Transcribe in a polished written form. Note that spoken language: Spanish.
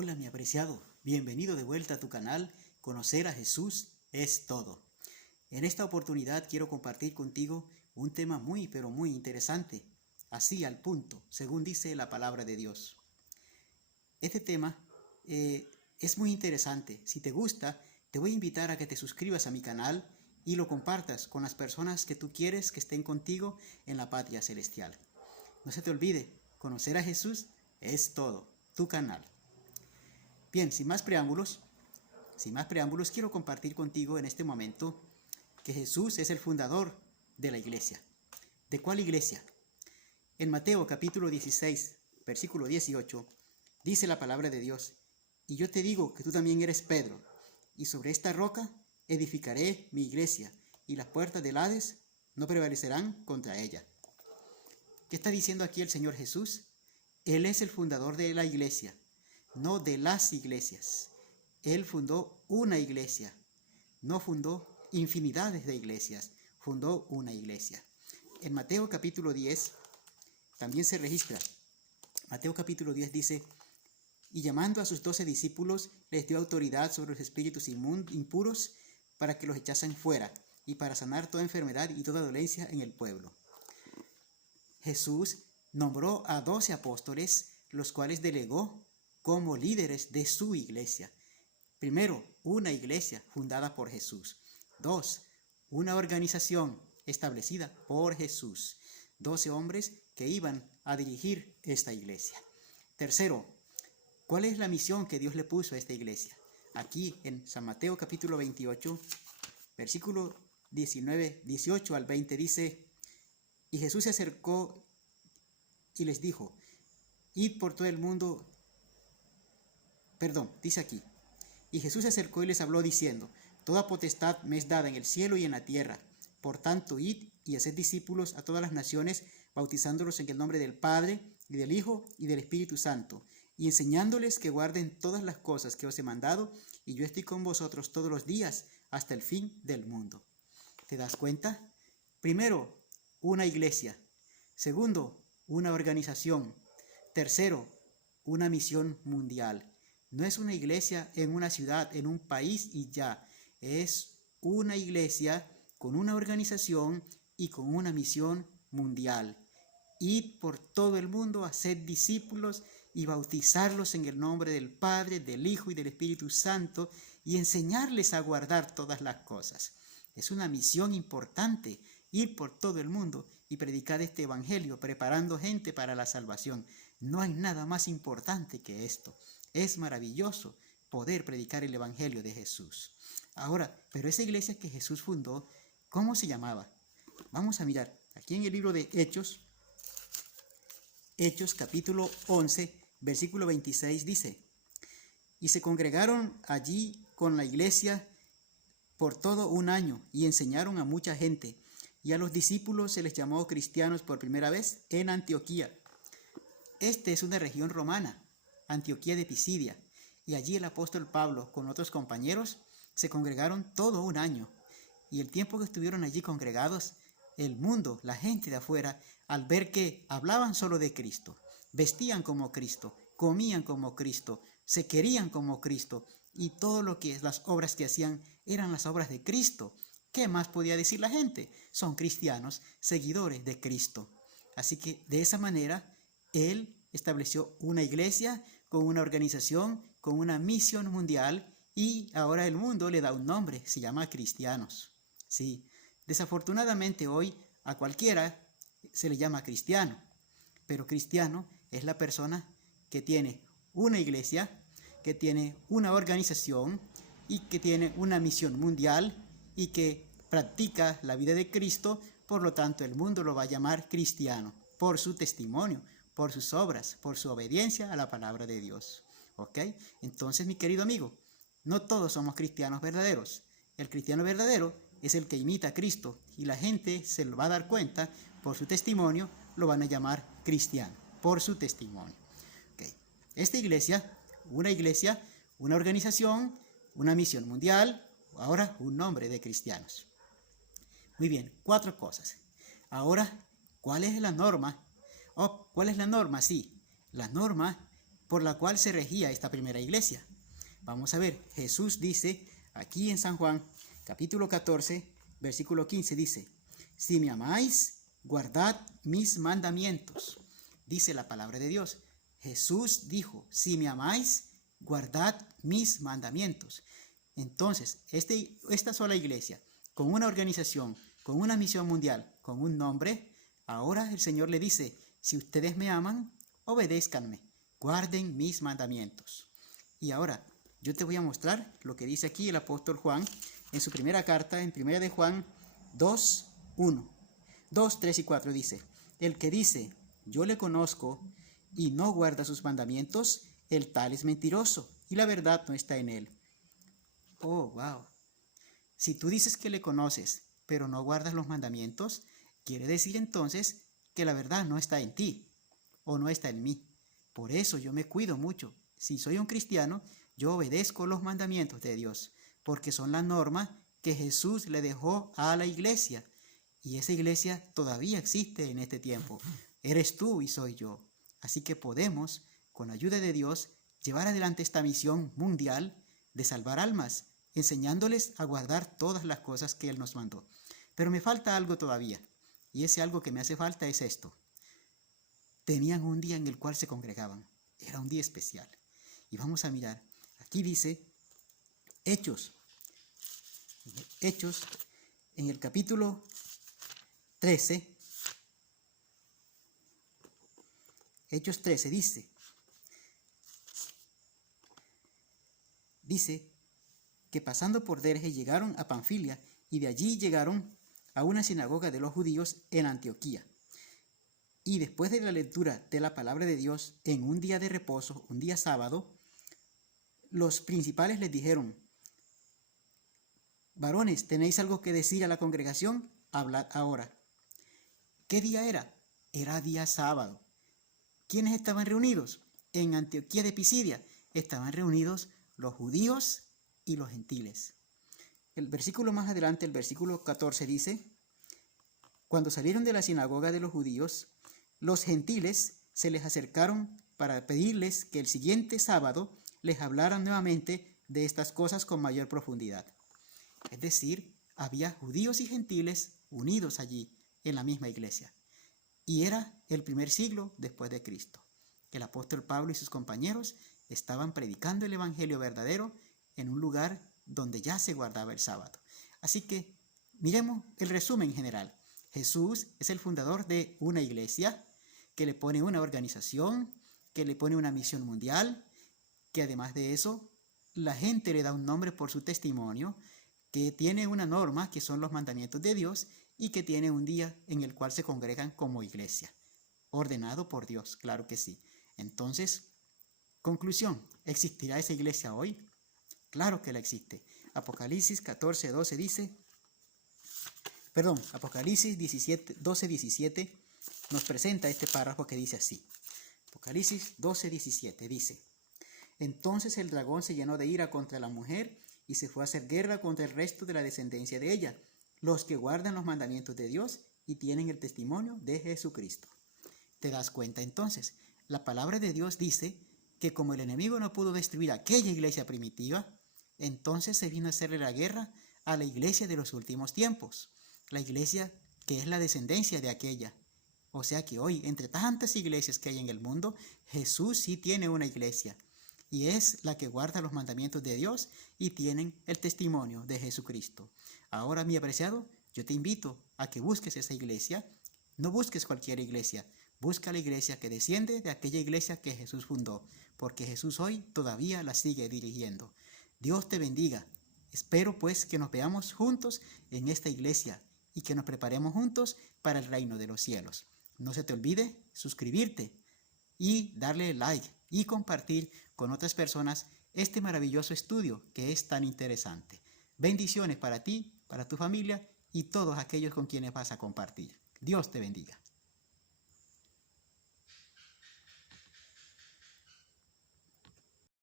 Hola mi apreciado, bienvenido de vuelta a tu canal. Conocer a Jesús es todo. En esta oportunidad quiero compartir contigo un tema muy pero muy interesante, así al punto, según dice la palabra de Dios. Este tema es muy interesante. Si te gusta, te voy a invitar a que te suscribas a mi canal y lo compartas con las personas que tú quieres que estén contigo en la patria celestial. No se te olvide, conocer a Jesús es todo, tu canal. Bien, sin más preámbulos, quiero compartir contigo en este momento que Jesús es el fundador de la iglesia. ¿De cuál iglesia? En Mateo capítulo 16, versículo 18, dice la palabra de Dios: y yo te digo que tú también eres Pedro, y sobre esta roca edificaré mi iglesia, y las puertas del Hades no prevalecerán contra ella. ¿Qué está diciendo aquí el Señor Jesús? Él es el fundador de la iglesia, no de las iglesias. Él fundó una iglesia, no fundó infinidades de iglesias, fundó una iglesia. En Mateo capítulo 10 también se registra. Mateo capítulo 10 dice: y llamando a sus 12 discípulos, les dio autoridad sobre los espíritus impuros para que los echasen fuera y para sanar toda enfermedad y toda dolencia en el pueblo. Jesús nombró a 12 apóstoles, los cuales delegó como líderes de su iglesia. Primero, una iglesia fundada por Jesús. 2, una organización establecida por Jesús. 12 hombres que iban a dirigir esta iglesia. Tercero, ¿cuál es la misión que Dios le puso a esta iglesia? Aquí en San Mateo capítulo 28, versículo 18 al 20 dice: y Jesús se acercó y les dijo: id por todo el mundo. Dice aquí: y Jesús se acercó y les habló diciendo: toda potestad me es dada en el cielo y en la tierra. Por tanto, id y haced discípulos a todas las naciones, bautizándolos en el nombre del Padre, y del Hijo, y del Espíritu Santo, y enseñándoles que guarden todas las cosas que os he mandado, y yo estoy con vosotros todos los días, hasta el fin del mundo. ¿Te das cuenta? Primero, una iglesia. Segundo, una organización. Tercero, una misión mundial. No es una iglesia en una ciudad, en un país y ya. Es una iglesia con una organización y con una misión mundial. Id por todo el mundo, haced discípulos y bautizarlos en el nombre del Padre, del Hijo y del Espíritu Santo, y enseñarles a guardar todas las cosas. Es una misión importante, ir por todo el mundo y predicar este evangelio, preparando gente para la salvación. No hay nada más importante que esto. Es maravilloso poder predicar el evangelio de Jesús. Ahora, pero esa iglesia que Jesús fundó, ¿cómo se llamaba? Vamos a mirar aquí en el libro de Hechos capítulo 11, versículo 26 dice: y se congregaron allí con la iglesia por todo un año y enseñaron a mucha gente, y a los discípulos se les llamó cristianos por primera vez en Antioquía. Esta es una región romana, Antioquía de Pisidia, y allí el apóstol Pablo con otros compañeros se congregaron todo un año. Y el tiempo que estuvieron allí congregados, el mundo, la gente de afuera, al ver que hablaban solo de Cristo, vestían como Cristo, comían como Cristo, se querían como Cristo, y todo lo que las obras que hacían eran las obras de Cristo. ¿Qué más podía decir la gente? Son cristianos, seguidores de Cristo. Así que de esa manera, Él estableció una iglesia con una organización, con una misión mundial, y ahora el mundo le da un nombre, se llama cristianos. Sí, desafortunadamente hoy a cualquiera se le llama cristiano, pero cristiano es la persona que tiene una iglesia, que tiene una organización y que tiene una misión mundial y que practica la vida de Cristo. Por lo tanto, el mundo lo va a llamar cristiano por su testimonio, por sus obras, por su obediencia a la palabra de Dios. ¿Ok? Entonces, mi querido amigo, no todos somos cristianos verdaderos. El cristiano verdadero es el que imita a Cristo, y la gente se lo va a dar cuenta por su testimonio, lo van a llamar cristiano, por su testimonio. Okay. Esta iglesia, una organización, una misión mundial, ahora un nombre de cristianos. Muy bien, 4 cosas. Ahora, ¿cuál es la norma? ¿Cuál es la norma? Sí, la norma por la cual se regía esta primera iglesia. Vamos a ver, Jesús dice aquí en San Juan, capítulo 14, versículo 15, dice: si me amáis, guardad mis mandamientos. Dice la palabra de Dios. Jesús dijo: si me amáis, guardad mis mandamientos. Entonces, esta sola iglesia, con una organización, con una misión mundial, con un nombre, ahora el Señor le dice: si ustedes me aman, obedézcanme, guarden mis mandamientos. Y ahora, yo te voy a mostrar lo que dice aquí el apóstol Juan en su primera carta, en 1 de Juan 2, 1. 2, 3 y 4 dice: el que dice, yo le conozco, y no guarda sus mandamientos, el tal es mentiroso, y la verdad no está en él. Oh, wow. Si tú dices que le conoces, pero no guardas los mandamientos, quiere decir entonces que la verdad no está en ti, o no está en mí. Por eso yo me cuido mucho. Si soy un cristiano, yo obedezco los mandamientos de Dios, porque son la norma que Jesús le dejó a la iglesia. Y esa iglesia todavía existe en este tiempo. Eres tú y soy yo. Así que podemos, con la ayuda de Dios, llevar adelante esta misión mundial de salvar almas, enseñándoles a guardar todas las cosas que Él nos mandó. Pero me falta algo todavía, y ese algo que me hace falta es esto. Tenían un día en el cual se congregaban. Era un día especial. Y vamos a mirar. Aquí dice Hechos, en el capítulo 13, Hechos 13 dice que pasando por Derbe llegaron a Panfilia, y de allí llegaron a una sinagoga de los judíos en Antioquía. Y después de la lectura de la palabra de Dios en un día de reposo, un día sábado, los principales les dijeron: varones, ¿tenéis algo que decir a la congregación? Hablad ahora. ¿Qué día era? Era día sábado. ¿Quiénes estaban reunidos? En Antioquía de Pisidia estaban reunidos los judíos y los gentiles. El versículo más adelante, el versículo 14 dice: cuando salieron de la sinagoga de los judíos, los gentiles se les acercaron para pedirles que el siguiente sábado les hablaran nuevamente de estas cosas con mayor profundidad. Es decir, había judíos y gentiles unidos allí en la misma iglesia. Y era el primer siglo después de Cristo. El apóstol Pablo y sus compañeros estaban predicando el evangelio verdadero en un lugar donde ya se guardaba el sábado. Así que miremos el resumen general. Jesús es el fundador de una iglesia que le pone una organización, que le pone una misión mundial, que además de eso, la gente le da un nombre por su testimonio, que tiene una norma que son los mandamientos de Dios y que tiene un día en el cual se congregan como iglesia, ordenado por Dios, claro que sí. Entonces, conclusión, ¿existirá esa iglesia hoy? Claro que la existe. Apocalipsis 14:12 dice, Apocalipsis 12:17 nos presenta este párrafo que dice así. Apocalipsis 12:17 dice: entonces el dragón se llenó de ira contra la mujer y se fue a hacer guerra contra el resto de la descendencia de ella, los que guardan los mandamientos de Dios y tienen el testimonio de Jesucristo. ¿Te das cuenta entonces? La palabra de Dios dice que como el enemigo no pudo destruir aquella iglesia primitiva, entonces se vino a hacerle la guerra a la iglesia de los últimos tiempos, la iglesia que es la descendencia de aquella. O sea que hoy, entre tantas iglesias que hay en el mundo, Jesús sí tiene una iglesia, y es la que guarda los mandamientos de Dios y tienen el testimonio de Jesucristo. Ahora, mi apreciado, yo te invito a que busques esa iglesia. No busques cualquier iglesia, busca la iglesia que desciende de aquella iglesia que Jesús fundó, porque Jesús hoy todavía la sigue dirigiendo. Dios te bendiga. Espero pues que nos veamos juntos en esta iglesia y que nos preparemos juntos para el reino de los cielos. No se te olvide suscribirte y darle like y compartir con otras personas este maravilloso estudio que es tan interesante. Bendiciones para ti, para tu familia y todos aquellos con quienes vas a compartir. Dios te bendiga.